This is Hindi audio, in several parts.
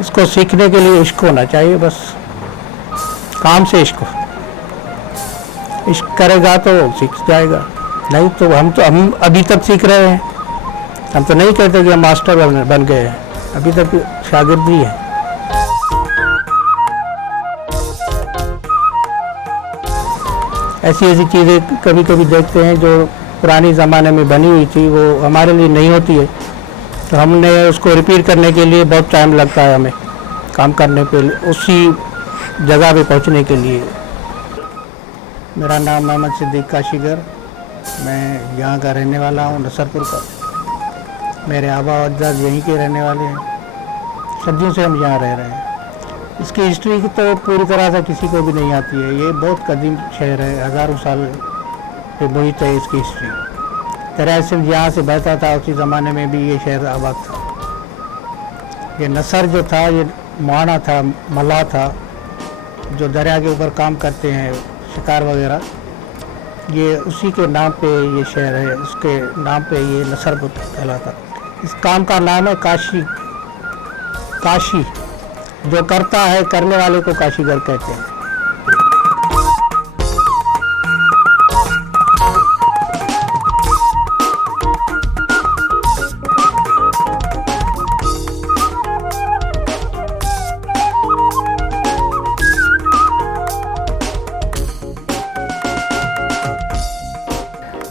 इसको सीखने के लिए इश्क होना चाहिए, बस काम से इश्क करेगा तो सीख जाएगा, नहीं तो हम अभी तक सीख रहे हैं। हम तो नहीं कहते कि हम मास्टर बन गए हैं, अभी तक शागिर्द ही हैं। ऐसी ऐसी चीज़ें कभी कभी देखते हैं जो पुरानी ज़माने में बनी हुई थी, वो हमारे लिए नहीं होती है, तो हमने उसको रिपीट करने के लिए बहुत टाइम लगता है हमें काम करने पे, उसी जगह पे पहुंचने के लिए। मेरा नाम मोहम्मद सिद्दीक काशीगर, मैं यहाँ का रहने वाला हूँ, नसरपुर का। मेरे आबा और अजदाद यहीं के रहने वाले हैं, सदियों से हम यहाँ रह रहे हैं। इसकी हिस्ट्री की तो पूरी तरह से किसी को भी नहीं आती है। ये बहुत कदीम शहर है, हज़ारों साल पे मुहित है इसकी हिस्ट्री। दरिया सिंध यहाँ से बहता था, उसी ज़माने में भी ये शहर आबाद था। ये नसर जो था ये मुआना था, मल्लाह था, जो दरिया के ऊपर काम करते हैं, शिकार वगैरह, ये उसी के नाम पे ये शहर है, उसके नाम पे ये नसरपुर कहलाता। इस काम का नाम है काशी। काशी जो करता है, करने वाले को काशीगर कहते हैं।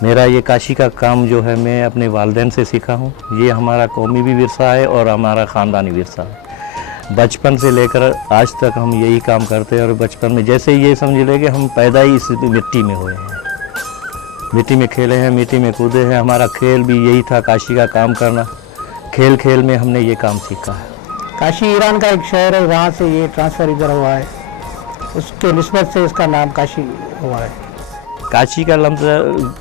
मेरा ये काशी का काम जो है मैं अपने वालिदैन से सीखा हूँ। ये हमारा कौमी भी विरसा है और हमारा ख़ानदानी विरसा है। बचपन से लेकर आज तक हम यही काम करते हैं और बचपन में जैसे ये समझ ले कि हम पैदा ही इस मिट्टी में हुए हैं, मिट्टी में खेले हैं, मिट्टी में कूदे हैं। हमारा खेल भी यही था, काशी का काम करना। खेल खेल में हमने ये काम सीखा है। काशी ईरान का एक शहर है, वहाँ से ये ट्रांसफ़र इधर हुआ है, उसके निस्बत से इसका नाम काशी हुआ है। काशी का लफ्ज़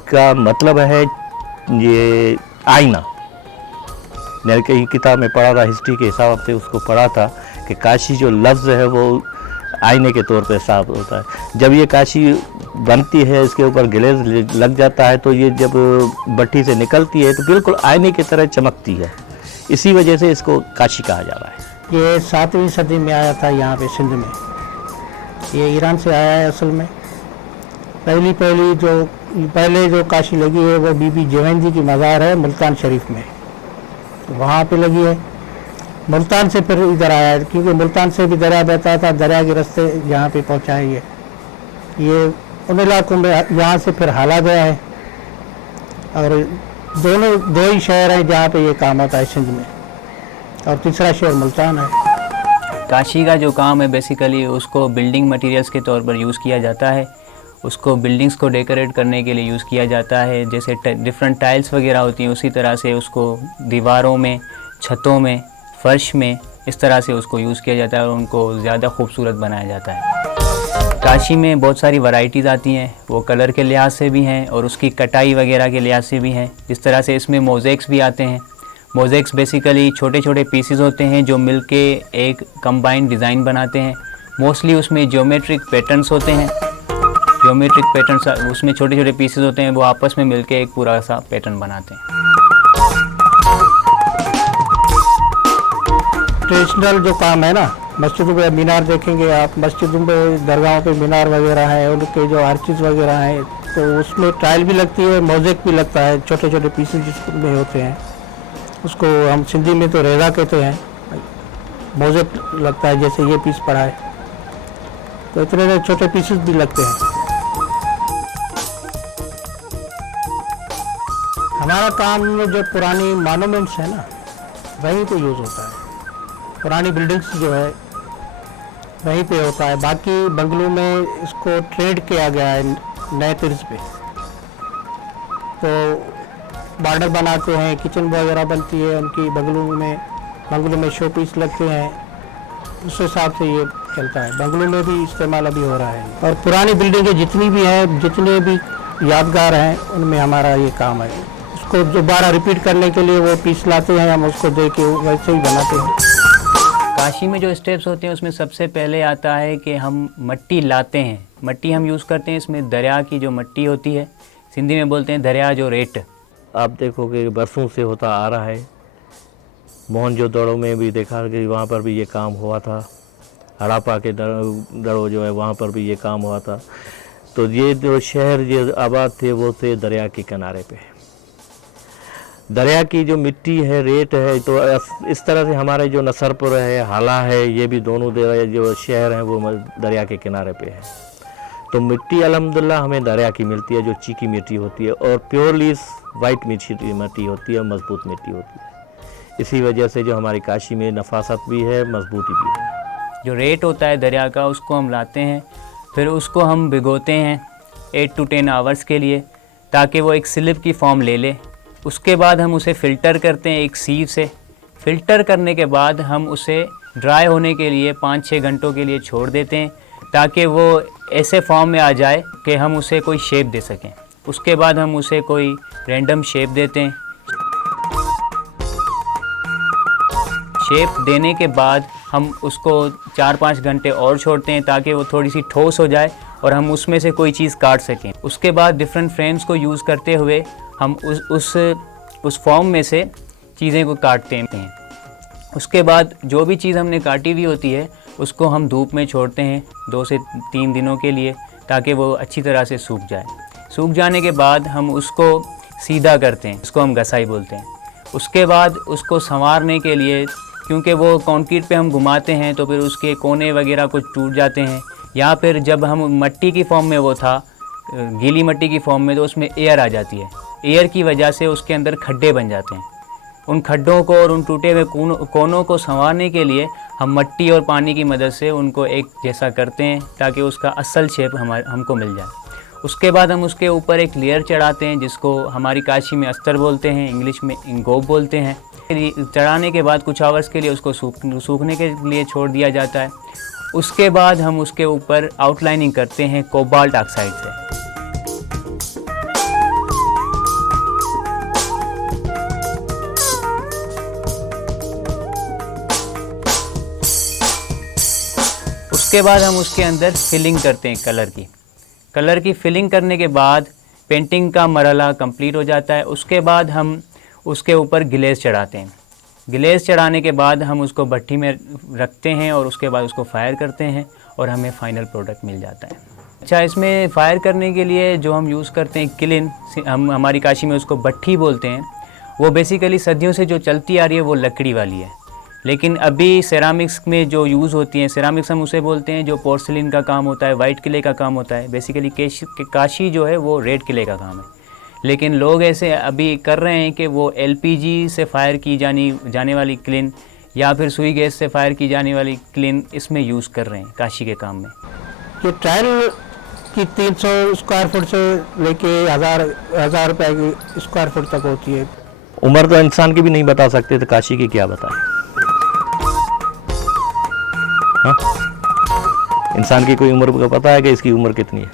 का मतलब है ये आईना। मैंने कहीं किताब में पढ़ा था, हिस्ट्री के हिसाब से उसको पढ़ा था कि काशी जो लफ्ज़ है वो आईने के तौर पे साफ होता है। जब ये काशी बनती है, इसके ऊपर ग्लेज लग जाता है, तो ये जब भट्टी से निकलती है तो बिल्कुल आईने की तरह चमकती है। इसी वजह से इसको काशी कहा जा रहा है। ये 7वीं सदी में आया था यहाँ पे सिंध में। ये ईरान से आया है असल में। पहले जो काशी लगी है वो बीबी जवैन जी की मज़ार है मुल्तान शरीफ में, वहाँ पे लगी है। मुल्तान से फिर इधर आया है, क्योंकि मुल्तान से भी दरिया बहता था, दरिया के रास्ते यहाँ पे पहुँचा है। ये उन इलाकों में यहाँ से फिर हाला गया है। और दो ही शहर हैं जहाँ पे ये काम होता है सिंध में, और तीसरा शहर मुल्तान है। काशी का जो काम है बेसिकली उसको बिल्डिंग मटेरियल्स के तौर पर यूज़ किया जाता है। उसको बिल्डिंग्स को डेकोरेट करने के लिए यूज़ किया जाता है। जैसे डिफरेंट टाइल्स वगैरह होती हैं, उसी तरह से उसको दीवारों में, छतों में, फर्श में, इस तरह से उसको यूज़ किया जाता है और उनको ज़्यादा खूबसूरत बनाया जाता है। काशी में बहुत सारी वैरायटीज़ आती हैं, वो कलर के लिहाज से भी हैं और उसकी कटाई वगैरह के लिहाज से भी हैं। जिस तरह से इसमें मोज़ेक्स भी आते हैं। मोज़ेक्स बेसिकली छोटे छोटे पीसेस होते हैं जो मिलके एक कंबाइंड डिज़ाइन बनाते हैं। मोस्टली उसमें ज्योमेट्रिक पैटर्न्स होते हैं। ज्योमेट्रिक पैटर्न्स उसमें छोटे छोटे पीसेस होते हैं, वो आपस में मिलके एक पूरा सा पैटर्न बनाते हैं। ट्रेडिशनल जो काम है ना, मस्जिदों पे मीनार देखेंगे आप, मस्जिदों पे, दरगाहों पे मीनार वगैरह हैं, उनके जो आर्चिज़ वगैरह हैं, तो उसमें टाइल भी लगती है, मोज़ेक भी लगता है, छोटे छोटे पीसेस जिसमें होते हैं। उसको हम सिंधी में तो रेजा कहते हैं। मोज़ेक लगता है, जैसे ये पीस पड़ा है, तो इतने छोटे पीसेस भी लगते हैं। हमारा काम में जो पुरानी मॉन्यूमेंट्स है ना, वहीं पे यूज़ होता है। पुरानी बिल्डिंग्स जो है वहीं पे होता है। बाकी बंगलों में इसको ट्रेड किया गया है नए तर्ज पे। तो बॉर्डर बनाते हैं, किचन वगैरह बनती है उनकी बंगलों में शो पीस लगते हैं, उस हिसाब से ये चलता है। बंगलों में भी इस्तेमाल अभी हो रहा है। और पुरानी बिल्डिंगें जितनी भी हैं, जितने भी यादगार हैं, उनमें हमारा ये काम है। उसको दोबारा रिपीट करने के लिए वो पीस लाते हैं, हम उसको दे के वैसे ही बनाते हैं। काशी में जो स्टेप्स होते हैं उसमें सबसे पहले आता है कि हम मट्टी लाते हैं। मट्टी हम यूज़ करते हैं, इसमें दरिया की जो मट्टी होती है, सिंधी में बोलते हैं दरिया जो रेट। आप देखोगे बरसों से होता आ रहा है। मोहनजोदड़ो में भी देखा कि वहाँ पर भी ये काम हुआ था। हड़प्पा के दड़ो जो है वहाँ पर भी ये काम हुआ था। तो ये जो शहर जो आबाद थे वो थे दरिया के किनारे पे। दरिया की जो मिट्टी है, रेत है, तो इस तरह से हमारे जो नसरपुर है, हाला है, ये भी दोनों जो शहर हैं वो दरिया के किनारे पे है। तो मिट्टी अल्हम्दुलिल्लाह हमें दरिया की मिलती है, जो चीकी मिट्टी होती है और प्योरली वाइट मिट्टी होती है, मजबूत मिट्टी होती है। इसी वजह से जो हमारी काशी में नफासत भी है, मजबूती भी है। जो रेत होता है दरिया का, उसको हम लाते हैं, फिर उसको हम भिगोते हैं 8 to 10 आवर्स के लिए, ताकि वो एक स्लिप की फॉर्म ले ले। उसके बाद हम उसे फ़िल्टर करते हैं एक सीव से। फ़िल्टर करने के बाद हम उसे ड्राई होने के लिए 5-6 घंटों के लिए छोड़ देते हैं, ताकि वो ऐसे फॉर्म में आ जाए कि हम उसे कोई शेप दे सकें। उसके बाद हम उसे कोई रैंडम शेप देते हैं। शेप देने के बाद हम उसको 4-5 घंटे और छोड़ते हैं, ताकि वो थोड़ी सी ठोस हो जाए और हम उसमें से कोई चीज़ काट सकें। उसके बाद डिफरेंट फ्रेम्स को यूज़ करते हुए हम उस फॉर्म में से चीज़ें को काटते हैं। उसके बाद जो भी चीज़ हमने काटी हुई होती है उसको हम धूप में छोड़ते हैं 2 से 3 दिनों के लिए, ताकि वो अच्छी तरह से सूख जाए। सूख जाने के बाद हम उसको सीधा करते हैं, इसको हम घसाई बोलते हैं। उसके बाद उसको संवारने के लिए, क्योंकि वो कंक्रीट पे हम घुमाते हैं तो फिर उसके कोने वगैरह कुछ टूट जाते हैं, या फिर जब हम मट्टी की फॉर्म में वो था, गीली मट्टी की फॉर्म में, तो उसमें एयर आ जाती है। एयर की वजह से उसके अंदर खड्डे बन जाते हैं। उन खड्डों को और उन टूटे हुए कोनों को संवारने के लिए हम मट्टी और पानी की मदद से उनको एक जैसा करते हैं, ताकि उसका असल शेप हमको मिल जाए। उसके बाद हम उसके ऊपर एक लेयर चढ़ाते हैं, जिसको हमारी काशी में अस्तर बोलते हैं, इंग्लिश में इंगोब बोलते हैं। चढ़ाने के बाद कुछ आवर्स के लिए उसको सूखने के लिए छोड़ दिया जाता है। उसके बाद हम उसके ऊपर आउटलाइनिंग करते हैं कोबाल्ट ऑक्साइड से। उसके बाद हम उसके अंदर फिलिंग करते हैं कलर की फिलिंग करने के बाद पेंटिंग का मरहला कंप्लीट हो जाता है। उसके बाद हम उसके ऊपर ग्लेज़ चढ़ाते हैं। ग्लेज़ चढ़ाने के बाद हम उसको भट्टी में रखते हैं और उसके बाद उसको फायर करते हैं और हमें फाइनल प्रोडक्ट मिल जाता है। अच्छा, इसमें फायर करने के लिए जो हम यूज़ करते हैं किलिन, हम हमारी काशी में उसको भट्टी बोलते हैं। वो बेसिकली सदियों से जो चलती आ रही है वो लकड़ी वाली है, लेकिन अभी सेरामिक्स में जो यूज़ होती हैं, सेरामिक्स हम उसे बोलते हैं जो पोर्सिलिन का काम होता है, वाइट किले का काम होता है। बेसिकली काशी जो है वो रेड किले का काम है, लेकिन लोग ऐसे अभी कर रहे हैं कि वो LPG से फायर की जाने वाली क्लिन या फिर सुई गैस से फायर की जाने वाली क्लिन इसमें यूज़ कर रहे हैं काशी के काम में। ये टाइल की 300 स्क्वायर फुट से लेके 1000 रुपये की स्क्वायर फुट तक होती है। उम्र तो इंसान की भी नहीं बता सकते, तो काशी की क्या बताएं। इंसान की कोई उम्र को पता है कि इसकी उम्र कितनी है,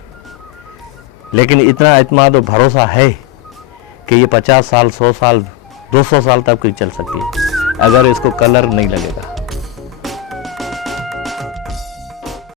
लेकिन इतना इत्मीनान और भरोसा है कि ये 50 साल, 100 साल, 200 साल तक चल सकती है, अगर इसको कलर नहीं लगेगा।